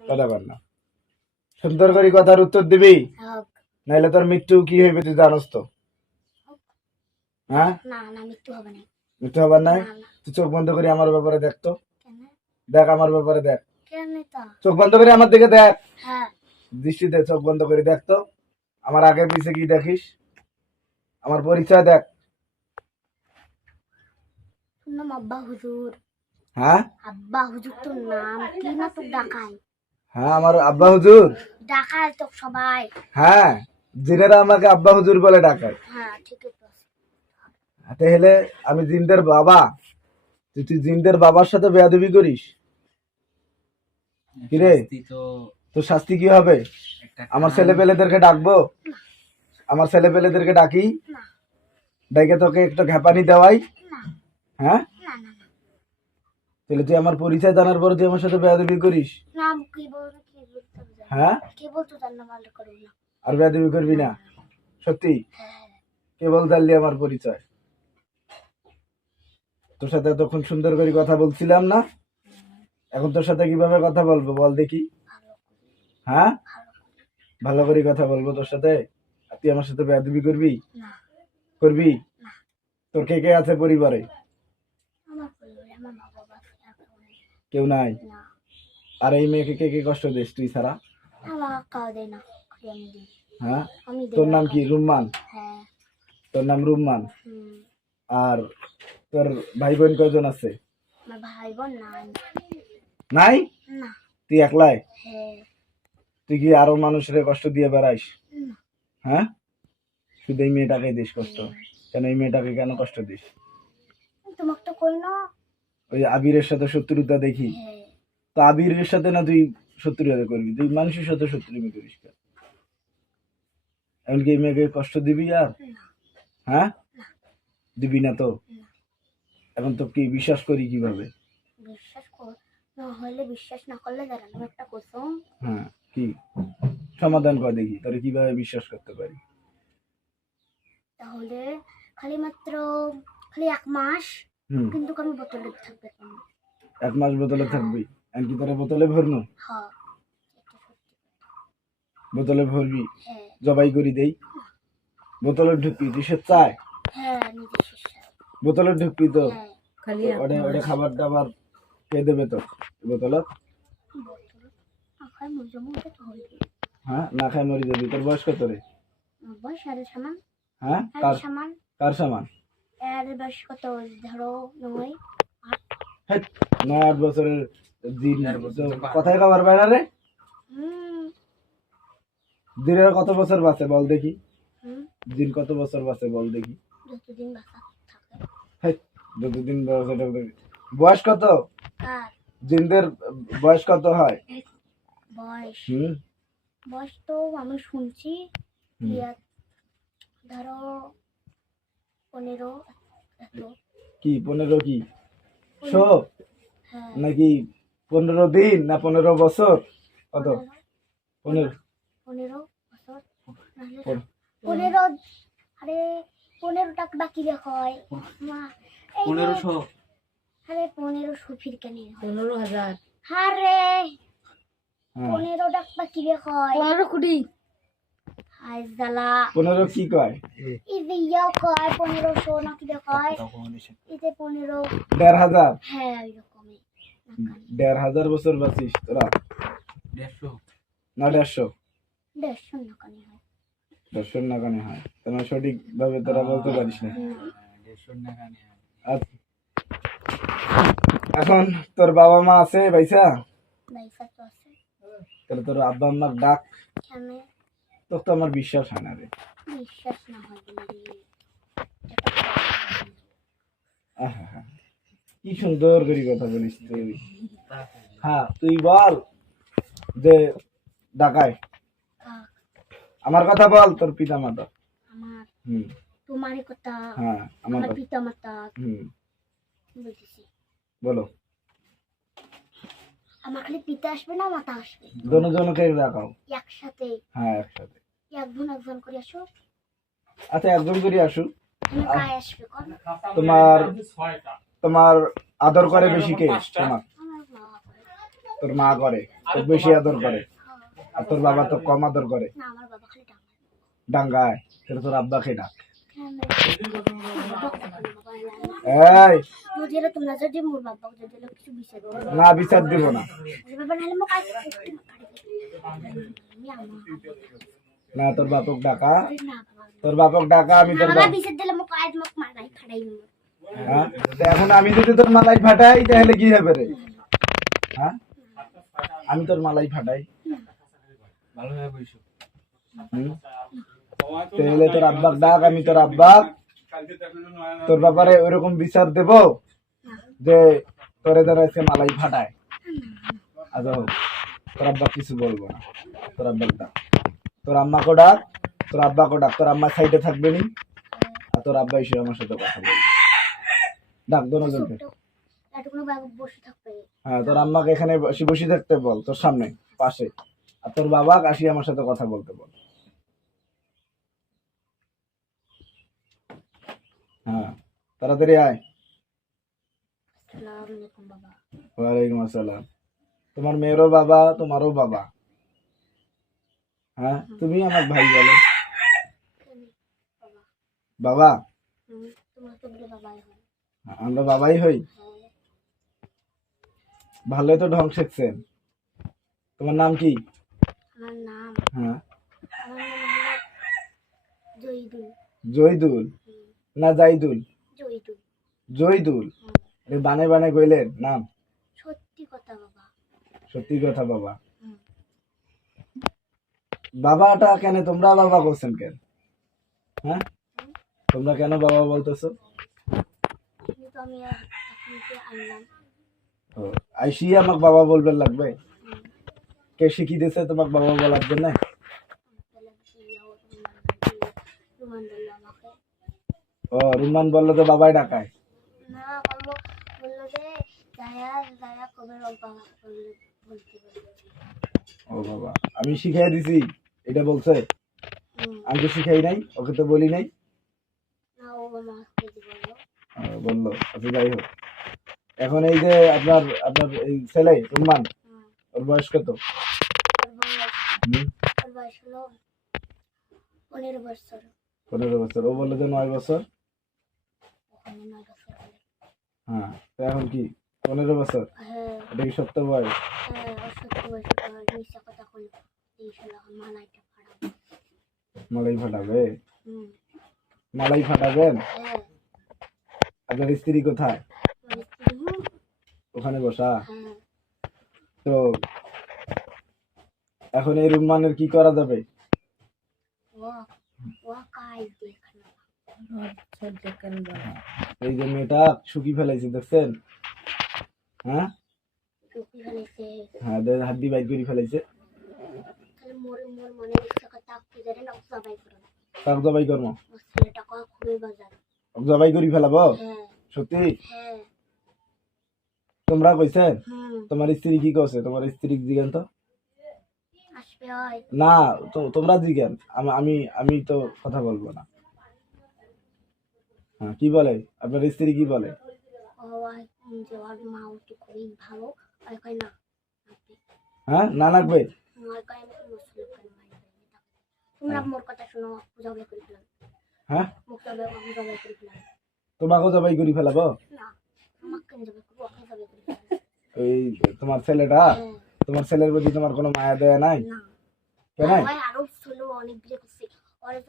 কথা বল না। সুন্দর করে কথার উত্তর দিবি? নাইলে তোর মৃত্যু কি হইবে তুই জানোস তো। হ্যাঁ? মৃত্যু হবার নাই। তুই চোখ বন্ধ করে আমার ব্যাপারে দেখ তো। দেখ আমার ব্যাপারে দেখ। চোখ বন্ধ করে আমার দিকে দেখ। হ্যাঁ। দৃষ্টিতে চোখ বন্ধ করে দেখ তো। আমার আগে পিছে কি দেখিস? আমার পরিচয় দেখ। নাম আব্বা হুজুর। হ্যাঁ? আব্বা হুজুর তোর নাম। কি না তোর ডাকায় হ্যাঁ আমার আব্বা হুজুর। ডাকায় তো সবাই। হ্যাঁ জিনেরা আমাকে আব্বা হুজুর বলে ডাকায়। হ্যাঁ ঠিক আছে। তাহলে আমি জিনদের বাবা তুই তুই জিনদের বাবার সাথে বেয়াদবি করিস? কিরে? শাস্তি তো তো শাস্তি কি হবে? আমার ছেলে পেলেদেরকে ডাকবো? আমার ছেলে পেলেদেরকে ডাকি? না। ডাকে তোকে একটু ঘ্যাপানি দেওয়াই? হ্যাঁ? না না না। তাহলে তুই আমার পরিচয় জানার পর তুই আমার সাথে বেয়াদবি করিস। হ্যাঁ? আর বেয়াদবি করবি না? সত্যি? হ্যাঁ। কেবল জানলি আমার পরিচয়? তোর সাথে তখন সুন্দর করে কথা বলছিলাম না? এখন তোর সাথে কীভাবে কথা বলব বল দেখি। হ্যাঁ? ভালো করে কথা বলব তোর সাথে? আর তুই আমার সাথে বেয়াদবি করবি? না। করবি? তোর কে কে আছে পরিবারে আমার পরিবারে আমার মা বাবা আর কেউ নেই। কেউ নাই? আর এই মেয়েকে কে কে কষ্ট দিস তুই ছাড়া? দিই। হ্যাঁ? তোর নাম কি? রুম্মান? হ্যাঁ। তোর নাম রুম্মান? আর তোর ভাই বোন কয়জন আছে? ভাই বোন নাই। নাই? তুই একলাই? হ্যাঁ। তুই কি আরও মানুষের কষ্ট দিয়ে বেড়াইস? হ্যাঁ? শুধু এই মেয়েটাকে দিস কষ্ট। কেন এই মেয়েটাকে কেন কষ্ট দিস? তোমাকে তো কই না? ওই আবিরের সাথে শত্রুতা দেখি। হ্যাঁ। তো আবিরের সাথে না তুই শত্রুতা করবি? তুই মানুষের সাথে শত্রুমি করিস এমনকি এই মেয়েকে কষ্ট দিবি আর? হ্যাঁ? দিবি না তো? এখন তো কি বিশ্বাস করি কীভাবে? বিশ্বাস কর না হলে বিশ্বাস না করলে দাঁড়ান একটা কসম। হ্যাঁ কি? সমাধান কর দেখি তোরে কীভাবে বিশ্বাস করতে পারি? তাহলে খালি মাত্র খালি এক মাস কিন্তু আমি বোতলে থাকবে এক মাস বোতলে থাকবি। এমনকি তোরা বোতলে ভরনু? হ্যাঁ। বোতলে ভরবি? হ্যাঁ। জবাই করি দেই। বোতলে ঢুকবি তুই সে চায়? হ্যাঁ বোতলে ঢুকবি তো? খালি ওটা ওটা খাবার দাবার খেয়ে দেবে তো? বোতলত? হ্যাঁ না খাই মরি যাবি তোর বয়স কত রে? বয়স আর সামান। হ্যাঁ কার সামান। কার সামান? এর বয়স কত? ধরো নয় নয় আট বছরের দিন। কথাই খাবার পায় না রে? দিনের কত বছর বাঁচে বল দেখি? দিন কত বছর বাঁচে বল দেখি? যতদিন বয়স কত? জিনদের বয়স কত হয়? বয়স। বয়স তো আমি শুনছি। ধরো পনেরো কি পনেরো কি? শো হ্যাঁ। নাকি পনেরো দিন না পনেরো বছর? কত? পনেরো। পনেরো। বছর। পনেরো। পনেরো আরে পনেরো টাকা বাকি হয় মা এই পনেরোশো। আরে পনেরো সুফির কেন হয় পনেরো হাজার। আরে হ্যাঁ। পনেরো টাকা বাকি হয় পনেরো কোটি পনেরো কি কয়? এই ইয়াও কয় পনেরোশো নাকি কয়? এই পনেরো। দেড় হাজার? হ্যাঁ ওইরকমই দেড় হাজার বছর বাঁচিস তোরা। দেড়শো। না দেড়শো। দেড়শো নাকানি হয়। দেড়শোর হয়। তোমার সঠিক ভাবে তোরা বলতে পারিস না। আচ্ছা। এখন তোর বাবা মা আছে ভাইসা পয়সা তো আছে। তাহলে তোর আব্বা আম্মার ডাক। তোর তো আমার বিশ্বাস হয় না রে। বিশ্বাস না হয় কি সুন্দর করে কথা বলিস তুই। হ্যাঁ তুই বল যে ডাকায় আমার কথা বল তোর পিতা মাতা আমার? হুম। তোমারই কথা? হ্যাঁ আমার আমার পিতা মাতা হুম। বলো। আমার খালি পিতা আসবে না মাতা আসবে। ডাকাও। একসাথে। হ্যাঁ একসাথে। একজন একজন করে আসো। আচ্ছা একজন করে আসুক তোমার তোমার আদর করে বেশি কে? তোমার। তোর মা করে তোর বেশি আদর করে। আর তোর বাবা তো কম আদর করে। ডাঙ্গায়। তাহলে তোর আব্বাকে ডাক। এই। যদি তোমরা যদি মোর বাবা যদি কিছু বিচার না বিচার দিব না। বাবা না তোর বাপক ডাকা। তোর বাপক ডাকা আমি তোর বাবা বাপ বিচার দিলে মোক আজ মোক মারাই ফাড়াই হ্যাঁ? এখন আমি যদি তোর মালাই ফাটাই তাহলে কি হবে রে? হ্যাঁ? আমি তোর মালাই ফাটাই? তাহলে তোর আব্বাক ডাক আমি তোর আব্বাক। তোর ব্যাপারে ওইরকম বিচার দেব যে তোরে ধরে আজকে মালাই ফাটায়। হোক, তোর আব্বা কিছু বলব না। তোর আব্বাক ডাক। তোর আম্মাকে ডাক তোর আব্বাকে ডাক। তোর আম্মা সাইডে থাকবে নি আর তোর আব্বা এসে আমার সাথে কথা বলবে। ডাক দোনোজনকে একটা কোনো বাবা বসে থাকবে হ্যাঁ তোর আম্মাকে এখানে বসে বসে থাকতে বল তোর সামনে পাশে। আর তোর বাবা আসি আমার সাথে কথা বলতে বল। হ্যাঁ তাড়াতাড়ি আয়। ওয়ালাইকুম আসসালাম। তোমার মেয়েরও বাবা তোমারও বাবা। হ্যাঁ তুমি আমার ভাই বলো। বাবা। আমরা বাবাই হই? হ্যাঁ। ভালোই তো ঢং শিখছেন। তোমার নাম কি? আমার নাম হ্যাঁ। জয়দুল। না জাইদুল? জয়দুল। বানে বানে কইলেন নাম? সত্যি কথা বাবা। সত্যি কথা বাবা। বাবাটা কেন তোমরা বাবা করছেন কেন? হ্যাঁ? তোমরা কেন বাবা বলতেছো? আইসি আমাকে বাবা বলবেন লাগবে? কে শিখিয়ে দিয়েছে তোমাকে বাবা বলার জন্য তাহলে বিয়েও রুমান বলল আমাকে ও রুমান বলল তো বাবাই ডাকায়। না বলল বলল যে যায়া যায়া কবে রব বাবা বললে বলতে বলল ও বাবা আমি শিখাই দিছি এটা বলছে। আমি তো শিখাই নাই ওকে তো বলি নাই। বলল আচ্ছা যাই হোক। এখন এই যে আপনার আপনার এই ছেলে রুমান ওর বয়স কত? পনেরো বছর। ও বলল যে নয় বছর ওখানে নয় বছর হলে হ্যাঁ তো এখন কি? পনেরো বছর? হ্যাঁ। এটা কি সত্য বয়স? হ্যাঁ মালাই ফাটাবে? মালাই ফাটাবেন? হ্যাঁ। আপনার স্ত্রী কোথায়? ওখানে বসা? হ্যাঁ। তো এখন এই রুমানের কি করা যাবে? ও ও কাই দেখানো এই যে মেয়েটা শুকি ফেলাইছে দেখছেন? হ্যাঁ? হ্যাঁ দে- হাড্ডি বাইর করে ফেলাইছে জবাই করে ফেলাবো? সত্যি? তোমরা কইছেন? তোমার স্ত্রী কি তোমার স্ত্রী জিজ্ঞান তো? না তোমরা জিজ্ঞান। আমি আমি তো কথা বলব না। হ্যাঁ কি বলে? আপনার স্ত্রী কি বলে? হ্যাঁ না লাগবে? হ্যাঁ। ফেলাম তোমাকেও জবাই করে ফেলাবো? এই তোমার ছেলেটা? হ্যাঁ তোমার ছেলের প্রতি তোমার কোনো মায়া দেয়া নাই? কেন আরও ছিল অনেক বিয়ে করছে। ওরা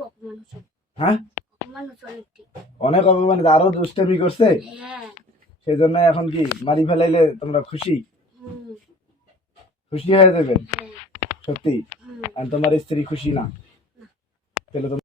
অপমান হ্যাঁ? অনেক অপমানিত আরও দুষ্টামি করছে? হ্যাঁ। সেই জন্য এখন কি মারি ফেলাইলে তোমরা খুশি? খুশি হয়ে যাবেন? হ্যাঁ। সত্যি? আর তোমার স্ত্রী খুশি না? তাহলে